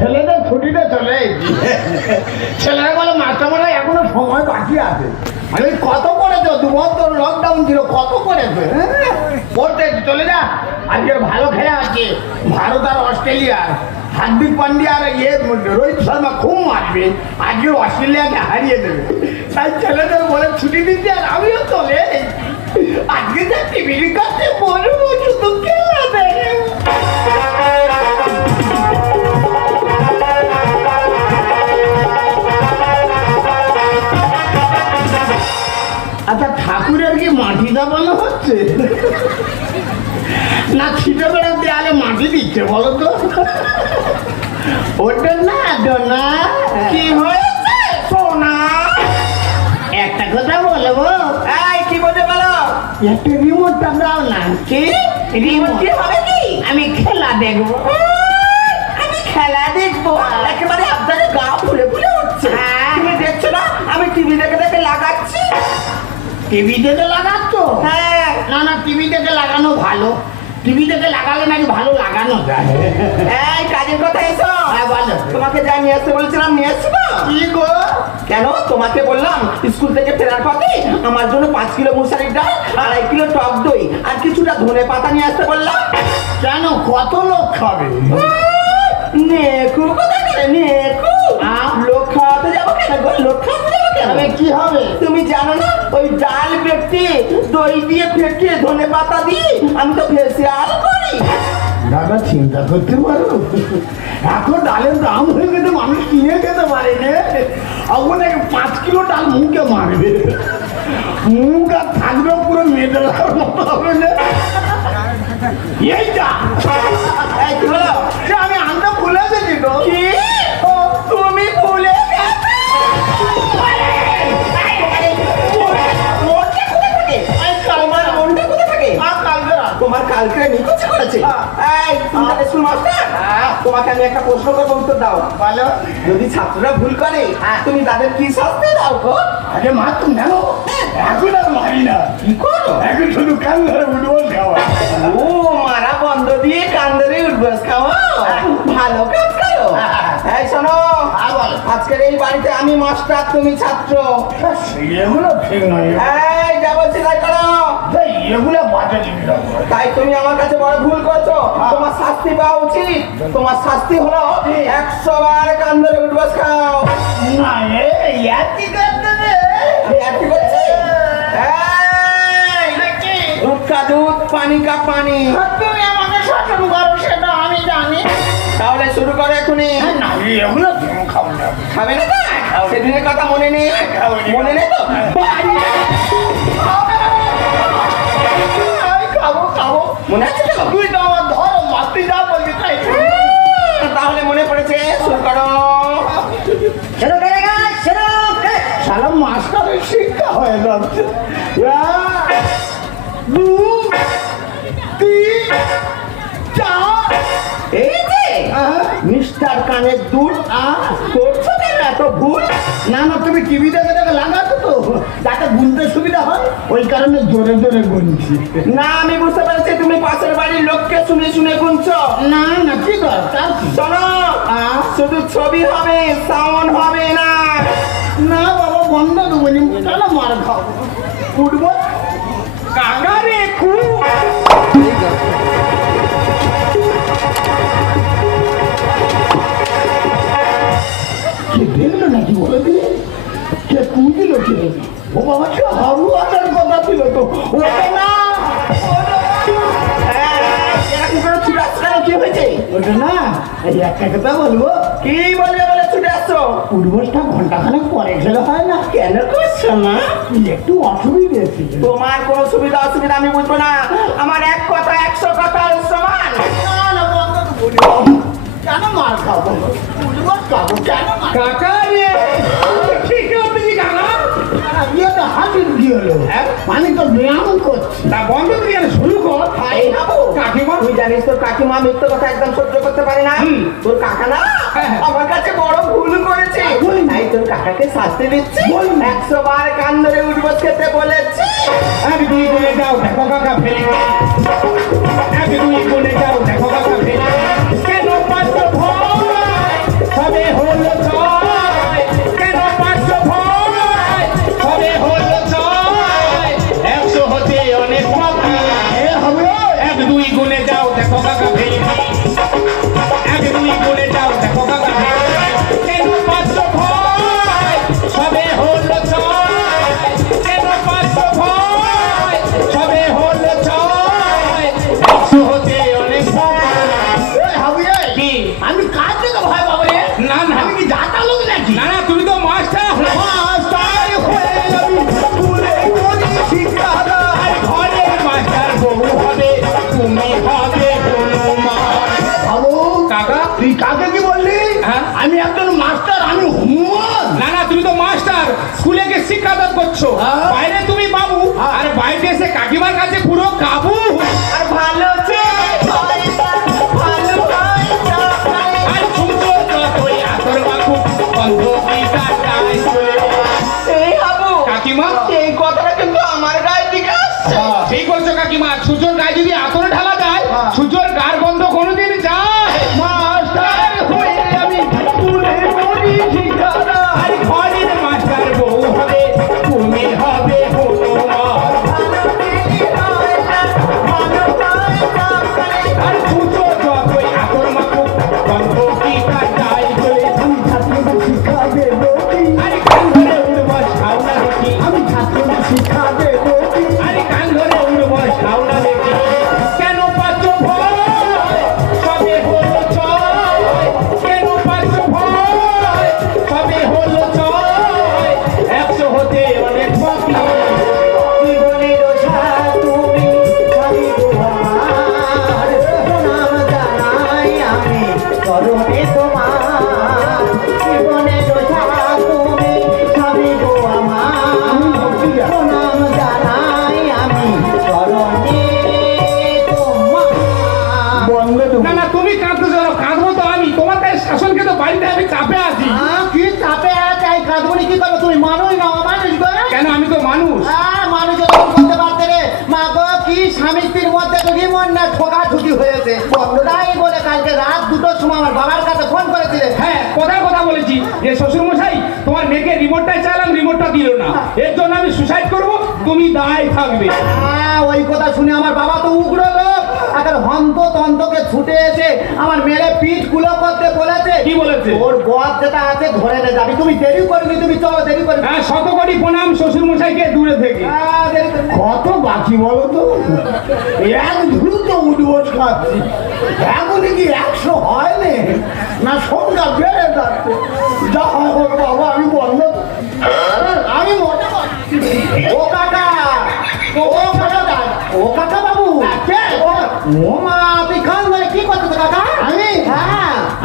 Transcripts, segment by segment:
ছেলেদের ছুটিতে চলে ছেলেরা বলে মাস্টারমশাই এখনো সময় বাকি আছে। আমি কত করেছো, 2 বছর লকডাউন ছিল, কত করেছো? পড়তে চলে যা। আজকের ভালো খেলা আছে ভারত আর অস্ট্রেলিয়ার। হার্দিক পান্ডিয়া আর রোহিত শর্মা খুব মারবে, আজকে অস্ট্রেলিয়াকে হারিয়ে দেবে। তাই ছেলেদের বলে ছুটি দিচ্ছে, আর আমিও চলে আজকে যা টিভির কাছে বলবো শুধু খেলা দেখে। আচ্ছা, ঠাকুরের কি মাটি দাবানো হচ্ছে না ছিটে বেড়া দেয়ালে মাটি দিচ্ছে বলো তো? ওটা না ডোনা, কি হয়েছে সোনা? একটা কথা বলবো। এই কি বলতে বলো? একটা রিমোটটা দাও না। কি রিমোট? কি হবে? কি আমি খেলা দেখবো। আমি খেলা দেখবো? একেবারে আপনাদের গা ফুলে ফুলে উঠছে। তুমি দেখছো না আমি টিভি দেখে দেখে লাগাচ্ছি। টিভি দেখে লাগাচ্ছ? হ্যাঁ। না না, টিভি দেখে লাগানো ভালো। টিভি দেখে লাগালে নাকি ভালো লাগানো যায়। এই কাজের কথা এসো। হ্যাঁ বলো। তোমাকে যা নিয়ে আসতে বলেছিলাম নিয়ে আসছো না? কি গো? কেন তোমাকে বললাম স্কুল থেকে ফেরার পথে আমার জন্য 5 কিলো মুসারির ডাল, 2.5 কিলো টক দই আর কিছুটা ধনে পাতা নিয়ে আসতে বললাম। কেন, কত লোক খাবে? নেকু কথা করে নেকু। লোক খাওয়াতে যাবো কেন গো? লোক খাওয়াতে যাবো কেন? কি হবে তুমি জানো না? ওই ডাল বেটে দই দিয়ে ফেটে ধনে পাতা দিয়ে আমি তো ফেসিয়াল করি। দাদা চিন্তা করতে পারো, এখন ডালের দাম হয়ে গেছে, মানুষ কিনে খেতে পারে না। এখন 5 কিলো ডাল মুখে মারবে, মুখ আর থাকবে পুরো মেয়েদের মতো হবে না। এইটা আমি আনতে ভুলে গেছি তো। কি তুমি ভুলে গেছো? তোমার কালকে নিখোঁজ করেছে। তোমাকে আমি একটা প্রশ্ন করবো, উত্তর দাও। বলো। যদি ছাত্ররা ভুল করে তুমি তাদের কি শাস্তি দাও গো? আরে মা তুমি জানো এখন আর মারি না। কি করো? এখন শুধু কান ধরে উঠবস খাওয়া। ও মারা বন্ধ দিয়ে কান ধরে উঠবস খাওয়া, ভালো কাজ করো। এই শোনো, আজকের এই বাড়িতে আমি মাস্টার, তুমি ছাত্র। এগুলো ঠিক নয়। এই যা বলছি তাই করো। এগুলো বাজে জিনিস। তাই তুমি আমার কাছে বড় ভুল করছো, তোমার শাস্তি পাওয়া উচিত। তোমার শাস্তি হলো 100 বার কান ধরে উঠবস খাও। না ইয়াতি করতে দে। ইয়াতি করছি? দুধ কা দুধ, পানি কা পানি। তুমি আমাকে শাসন করো সেটা আমি জানি। তাহলে শুরু করো এখনই। না এগুলো খাবো না। খাবে না তো? সেদিনের কথা মনে নেই? মনে নেই তো? খাবো খাবো মনে আছে তো? তুই তো আমার ধরো মাতৃ যা বলবি তাই। তাহলে মনে পড়েছে, শুরু করো। সারা মাস্টারের শিক্ষা হয়ে যাচ্ছে। 1 2 3 4। এই যে মিস্টার কানের দুল করছো কেন এত ভুল? না না, তুমি টিভি দেখে দেখে লাগাচ্ছো তো, যাতে গুনতে সুবিধা হয় ওই কারণে জোরে জোরে গুনছি। না আমি বুঝতে পারছি তুমি পাশের বাড়ির লোককে শুনে শুনে গুনছো। না না, কি দরকার? শোনো, শুধু ছবি হবে, সাউন্ড হবে না। না বাবা, বন্ধ দেবো নি, কেন মার খাবো? উঠবো কাকা রে খুব। দেখলো নাকি বলে দিলে? কে তুই দিল? কে? ও বাবা, হাবু আসার কথা ছিল তো। ওটা না, কি হয়েছে? ওটা না, এই একটা কথা বলবো। কি বলবে বলে ছুটে আসছো? উঠবসটা ঘন্টাখানেক পরে খেলে হয় না? কেন করছো না? একটু অসুবিধা ছিল। তোমার কোনো সুবিধা অসুবিধা আমি বুঝবো না। আমার এক কথা 100 কথার সমান। না বন্ধ বলি, কেন মার খাবো? উঠবস খাবো কেন? কাকা রে ঠিক আছে কাকা। ইয়ে তো হাসি কি হলো? আমি তো ব্যায়াম করছি। তা বন্ধ দিয়ে শুরু কর। কাকিমা, তুই জানিস তোর কাকিমা মিথ্যে কথা একদম সহ্য করতে পারে না। তোর কাকা না আমার কাছে বড় ভুল করেছে, তাই তোর কাকাকে শাস্তি দিচ্ছি। 100 বার কান ধরে উঠবস খেতে বলেছি। এক দুই বলে যাও দেখো কাকা ফেলে। এক দুই বলে যাও দেখো কাকা ফেলে। কেন পাচ্ছ ভয়? কাজ থেকে ভয় পাবো রে? না না আমি কি জাতা লোক নাকি? না না তুমি তো মাস্টার। মাস্টার হয়ে আমি স্কুলে করি শিক্ষাদান। ঘরে মাস্টার বউ হবে, তুমি হবে হনুমান। বাবু কাকা তুই কাকে কি বললি? হ্যাঁ? আমি একজন মাস্টার, আমি হনুমান। না না তুমি তো মাস্টার, স্কুলে গিয়ে শিক্ষাদান করছো। হ্যাঁ। বাইরে তুমি বাবু, হ্যাঁ। আর বাইরে এসে কাকিমার কাছে পুরো কাবু। আর ভালো আর শুনছো যতই আতর মাখুক, গন্ধ পিতা যায় চলে যায়। এই বাবু কাকিমা এই কথাটা কিন্তু আমার গায়ে দিকে আসছে। ঠিক বলছো কাকিমা, সূর্যর গায়ে যদি আতর ঢালা যায়, হ্যাঁ। সূর্যর গার গন্ধ কোনোদিন যায়। মাস্টার হয়ে আমি স্কুলে করি শিক্ষাদান। আর ঘরের মাস্টার বউ হবে, তুমি হবে হনুমান। আর সূর্য যতই আতর মাখুক, গন্ধ পিতা যায় চলে যায়। আমি ছাত্রদের শিক্ষা দেবো কি? আরে কান ধরে উড়ব শাওনা দেখি, আমি ছাত্রদের শিক্ষা দেবো কি? আরে কান ধরে উড়ব শাওনা দেখি। কেন পাচ্ছ ভয়, সবে হলো জয়। কেন পাচ্ছ ভয়, সবে হলো জয়। 100 হতে অনেক বাকি। জীবনের ওঝা তুমি, আমি তোমার প্রণাম জানাই আমি চরণে তোমার। জীবনের ওঝা তুমি, আমি গো আমার প্রণাম জানাই আমি চরণে তোমার। বন্ধ না না তুমি কাঁদতে চলো, কাঁদবো তো আমি। তোমার তাই শাসনকে তো বাড়িতে আমি চাপে আছি। কি চাপে আছে? এই কাজগুলি কি করবে? তুমি মানুষ না অমানুষ গো? কেন, আমি তো মানুষ। মানুষ যখন করতে পারতে রে মা গো, কি স্বামী স্ত্রীর মধ্যে যদি মন না ঠোকাঠুকি হয়েছে। বন্ধুরাই বলে কালকে রাত 2টোর সময় আমার বাবার কাছে ফোন করেছিলে। হ্যাঁ, কথা বলেছি যে শ্বশুর মশাই তোমার মেয়েকে রিমোটটাই চাইলাম, রিমোটটা দিল না, এর জন্য আমি সুসাইড করব, তুমি দায় থাকবে। ওই কথা শুনে আমার বাবা তো উগ্র লোক, এখন হন্ত তন্তকে ছুটে এসে আমার মেরে পিঠ কুলো করতে বলেছে। কি বলেছে? ওর বদ যেটা আছে ধরে নে যাবি। তুমি দেরি করবি, তুমি চলো, দেরি করবি। হ্যাঁ, শত কোটি প্রণাম শ্বশুর মশাইকে দূরে থেকে। কত বাকি বলো তো? এক দ্রুত উঠবোস খাচ্ছি, এখনই কি 100 হয় না? সংখ্যা বেড়ে যাচ্ছে। যা হয় হোক বাবা, আমি বন্ধ, আমি মনে করছি। ও কাকা, ও কাকা, ও কাকা বাবু, ও মা, তুই কান ধরে কি করছো কাকা?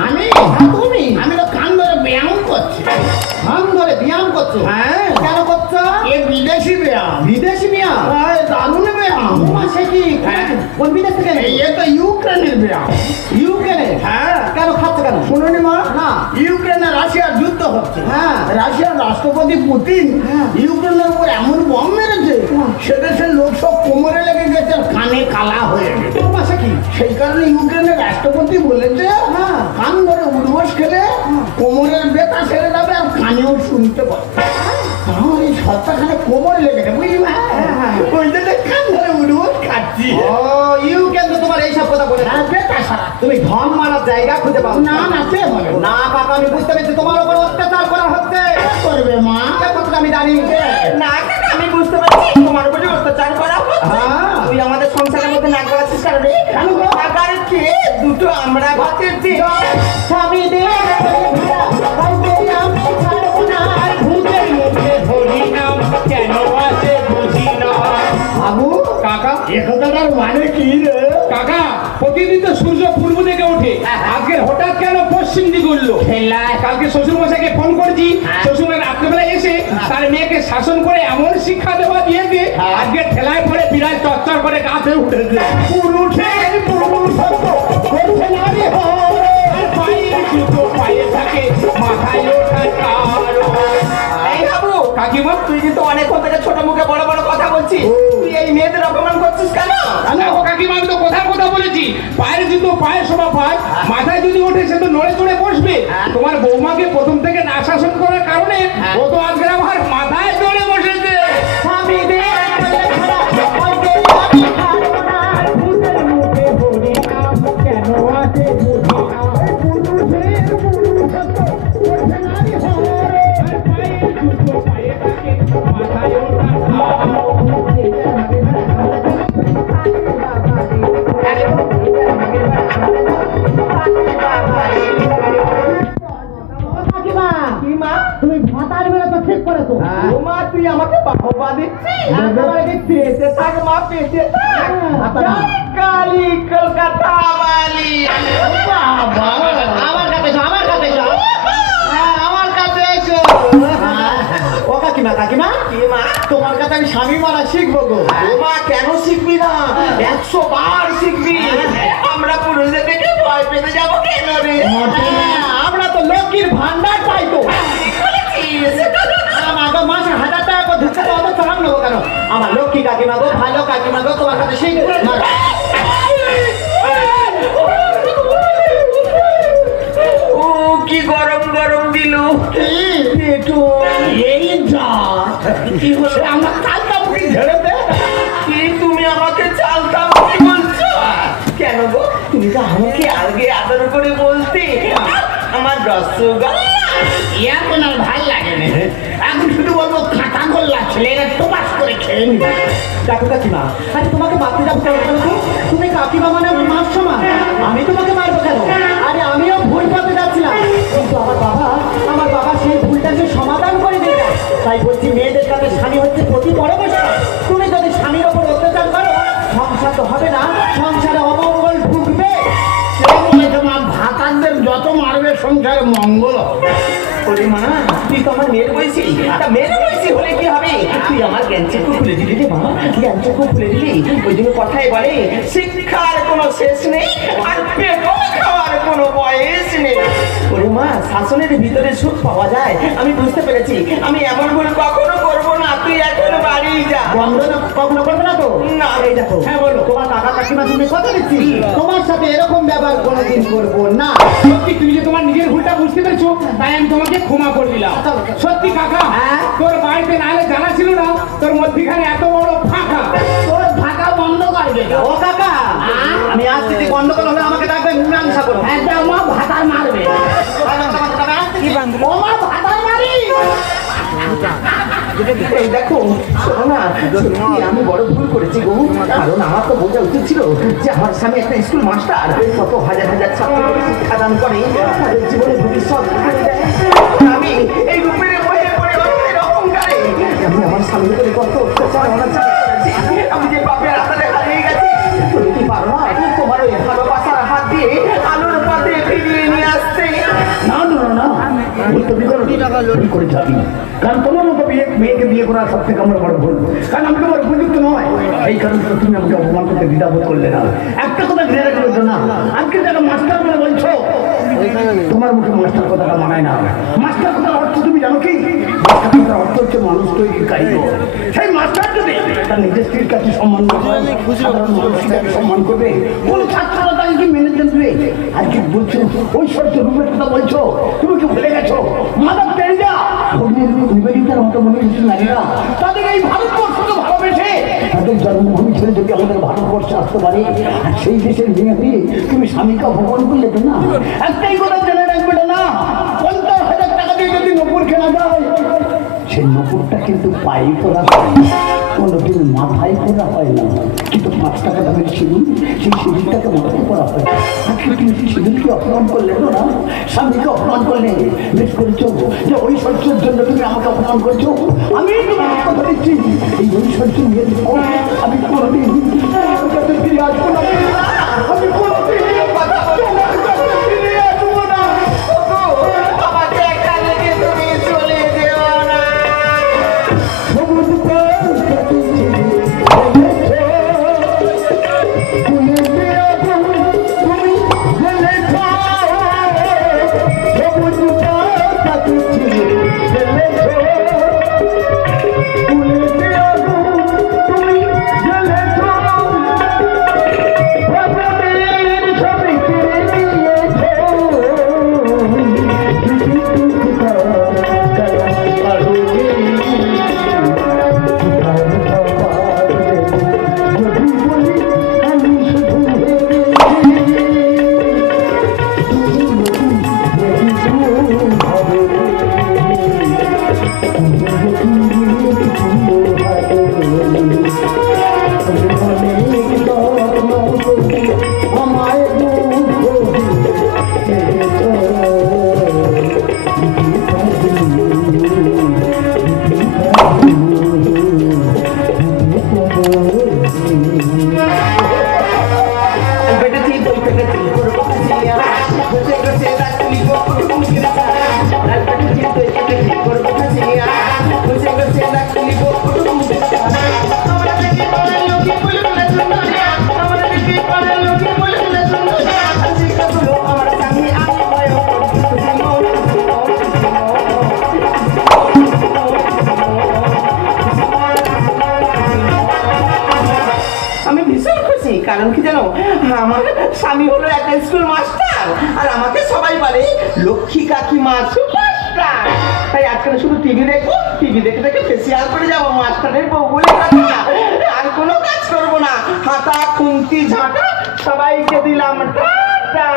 আমি তুমি? আমি তো কান ধরে ব্যায়াম করছি। কান ধরে ব্যায়াম করছো? হ্যাঁ। কেন করছো? এ বিদেশি ব্যায়াম। বিদেশি ব্যায়াম? দারুণ ব্যায়াম। সে কি? কোন বিদেশ থেকে? এ তো ইউক্রেনের ব্যায়াম। ইউক্রেনের? হ্যাঁ। কেন খাচ্ছে কেন? শুনুনি মা, না ইউক্রেন আর রাশিয়ার যুদ্ধ হচ্ছে। হ্যাঁ। রাশিয়ার রাষ্ট্রপতি পুতিন ইউক্রেনের উপর এমন বম মেরেছে, সে দেশের লোক সব কোমরে লেগে গেছে, আর কানে কালা হয়ে গেছে। সে কি? সেই কারণে ইউক্রেনের রাষ্ট্রপতি বলেছে কান ধরে উঠবোস খেলে কোমরের ব্যথা সেরে যাবে, আর কানেও শুনতে পাবে। আমার এই সপ্তাহখানে কোমরে লেগেছে, বুঝলি মা? ওই জন্য কান ধরে উঠবোস খাচ্ছি। ইউক্রেন তো তোমার এইসব কথা বলে তুমি ধন মারার জায়গা খুঁজে পাও না। না কাকা, আমি বুঝতে পেরেছি তোমার উপর অত্যাচার করা হচ্ছে। করবে মা, কথাটা আমি জানি না কাকা, আমি বুঝতে পারছি তোমার উপরে অত্যাচার করা হচ্ছে। তুই আমাদের সংসারের মধ্যে নাক গলাচ্ছিস কারণ কাকার কে দুটো আমরা ভাতের দিন স্বামী দে ভূতের মুখে ধরি নাম, কেন আছে বুঝি না। বাবু কাকা, এ কথাটার মানে কি রে? কাকা, প্রতিদিন তো সূর্য পূর্ব দিকে ওঠে, আজকে হঠাৎ কেন পশ্চিম দিকে উঠলো? কালকে শ্বশুর মশাইকে ফোন করেছি, শ্বশুর রাত্রেবেলা এসে তার মেয়েকে শাসন করে এমন শিক্ষা দেওয়া দিয়েছে, আজকে ঠেলায় পড়ে বিড়াল চচ্চর করে গাছে উঠেছে। পুরুষের পুরুষত্ব করছে নারী হরে। আর পায়ে জুতো পায়ে থাকে, মাথায় ওঠা কারো। এই বাবু, কাকিমা, তুই কিন্তু অনেকক্ষণ থেকে ছোট মুখে বড় বড় কথা বলছিস। তুই এই মেয়েদের অপমান করছিস কেন? দেখো কাকিমা, আমি তো কথা বলেছি, পায়ের জুতো পায়ের শোভা পায়, মাথায় যদি ওঠে সে তো নড়ে চড়ে বসবে। তোমার বৌমাকে প্রথম থেকে না শাসন করার কারণে ও তো আজকে আমার মাথায় চড়ে বসেছে। স্বামী দে কেন আছে বাবা দিচ্ছি পেটে থাক মা, পেটে থাক। কালী কলকাতা বালি। আমার কাছে এসো, আমার কাছে এসো, আমার কাছে এসো। ও কাকিমা, কাকিমা তোমার কাছে আমি স্বামী মারা শিখবো গো। মা কেন শিখবি না? 100 বার শিখবি। আমরা পুরুষদের থেকে ভয় পেতে যাবো কেন রে? আমরা তো লক্ষ্মীর ভান্ডার পাই তো। আমাকে মাসে 1000 টাকা করে ঢুকতে তো অত চাপ নেবো কেন? আমার লক্ষ্মী কাকিমা গো, ভালো কাকিমা গো, তোমার কাছে শিখবো। ও কি গরম গরম দিল। আমার চালতামুখি ঝেড়ে দে। কি তুমি আমাকে চালতামুখি বলছো? কেন গো? তুমি তো আমাকে আগে আদর করে বলতে আমার রসগোল্লা। এখন আর ভাল লাগে না, এখন শুধু বলবো খাটা গোল্লা, ছেলেরা টোপাস করে খেয়ে নিবে। কাকু কাকিমা, আচ্ছা তোমাকে মারতে যাবো কেন? তুমি কাকিমা মানে মার সমান, আমি তোমাকে মারবো কেন? আরে আমিও ভুল পথে যাচ্ছিলাম, কিন্তু আমার বাবা সেই ভুলটাকে সমাধান করে দিল। তাই বলছি মেয়েদের কাছে স্বামী হচ্ছে প্রতি পরবর্তী। তুমি যদি স্বামীর ওপর অত্যাচার করো, সংসার তো হবে না, সংসারে অমঙ্গল ঢুকবে। ভাতারদের যত মারবে সংসারে মঙ্গল। ওরে মা, তুই তো আমার মেয়ের বয়সী। মেয়ের বয়সী হলে কি হবে? তুই আমার জ্ঞান চক্ষু খুলে দিলি রে বাবা, জ্ঞান চক্ষু খুলে দিলি। ওই জন্য কথাই বলে শিক্ষার কোনো শেষ নেই, আর পেটও খাওয়ার কোনো বয়স নেই। ওরে মা, শাসনের ভিতরে সুখ পাওয়া যায় আমি বুঝতে পেরেছি। আমি এমন ভুল কখনো করবো না। তুই এখন বাড়ি যা। বন্ধ না, কখনো করবে না তো? না। এই দেখো, হ্যাঁ বলো, তোমার কাকা কাকিমা তুমি কথা দিচ্ছি তোমার সাথে এরকম ব্যবহার কোনোদিন করবো না। সত্যি তুমি যে তোমার নিজের ভুলটা বুঝতে পেরেছো, তাই আমি তোমাকে ক্ষমা করে দিলাম। সত্যি কাকা, তোর বাড়িতে নাহলে জানা ছিল না তোর মধ্যিখানে এত বড় ফাঁকা। তোর ফাঁকা বন্ধ করবে। ও কাকা, আমি আজ থেকে বন্ধ করলে হলে আমাকে ডাকবে মীমাংসা করো। একদম ভাতার মারবে। ও মা, ভাতার মারি। এই দেখো, শোনো না, সত্যি আমি বড় ভুল করেছি গো। কারণ আমার তো বোঝা উচিত ছিল যে আমার স্বামী একটা স্কুল মাস্টার, কত হাজার হাজার ছাত্রকে শিক্ষাদান করে, তাদের জীবনে ভবিষ্যৎ করে দেয়। আমি এই রূপের বইয়ে পড়ে অহংকারে আমি আমার স্বামীর উপরে কত অত্যাচার অনাচার করেছি। আমি যে বাপের আশাতে হারিয়ে গেছি। তুমি কি পারো না তোমার ওই ভালোবাসার হাত দিয়ে আলোর পথে ফিরিয়ে নিয়ে আসতে? না না না, ভুল করে যাবি। কারণ তোমার মতো মেয়েকে বিয়ে করা সব থেকে আমার বড় ভুল। কারণ আমি তোমার উপযুক্ত নয়, এই কারণে তুমি আমাকে অপমান করতে দ্বিধাবোধ করলে না। একটা কথা ঘিরে রাখলো না, আজকে যারা মাস্টার বলে বলছো, তোমার মুখে মাস্টার কথাটা মানায় না। মাস্টার কথার অর্থ তুমি জানো কি? মাস্টার কথার অর্থ হচ্ছে মানুষ তৈরির কারিগর। সেই মাস্টার যদি তার নিজের স্ত্রীর কাছে সম্মান না হয়, সাধারণ মানুষের কাছে সম্মান করবে, কোন ছাত্ররা তাকে কি মেনে চলবে? আজকে বলছো ওই সত্য রূপের কথা বলছো, তুমি কি ভুলে গেছো মাদার টেরেসা নিবেদিতার মতো মনে হচ্ছে নারীরা তাদের এই ভারতবর্ষকে ভালোবেসে তাদের জন্মভূমি ছেড়ে যদি আমাদের ভারতবর্ষে আসতে পারে, আর সেই দেশের মেয়ে হয়ে তুমি স্বামীকে অপমান করলে তো না। একটাই কথা জেনে রাখবে না, 50,000 টাকা দিয়ে যদি নপুর কেনা যায়, সেই নপুরটা কিন্তু পায়ে পড়া হয়, কোনোদিন মাথায় পড়া হয় না। কিন্তু 5 টাকা দামের সিঁদুর, সেই সিঁদুরটাকে মাথায় পড়া হয়। আজকে তুমি সেই সিঁদুরকে অপমান করলে তো না, স্বামীকে অপমান করলে। বেশ করেছো যে ঐশ্বর্যের জন্য তুমি আমাকে অপমান করছো। আমি তোমাকে কথা দিচ্ছি, এই ঐশ্বর্য নিয়ে আমি কোনোদিন ফিরে আসবো না। আমি কোনোদিন কথা বলবো না, ফিরে আসবো না। আমাকে একা লেগে তুমি চলে যেও না। কারণ কি জানো, আমার স্বামী হলো একটা স্কুল মাস্টার, আর আমাকে সবাই বলে লক্ষ্মী কাকিমা সুপারস্টার। তাই আজকাল শুধু টিভি দেখবো, টিভি দেখে দেখে ফেসিয়াল করে যাবো, মাস্টারের বউ বলে কথা। আর কোনো কাজ করবো না, হাতা খুন্তি ঝাঁটা সবাইকে দিলাম টাটা।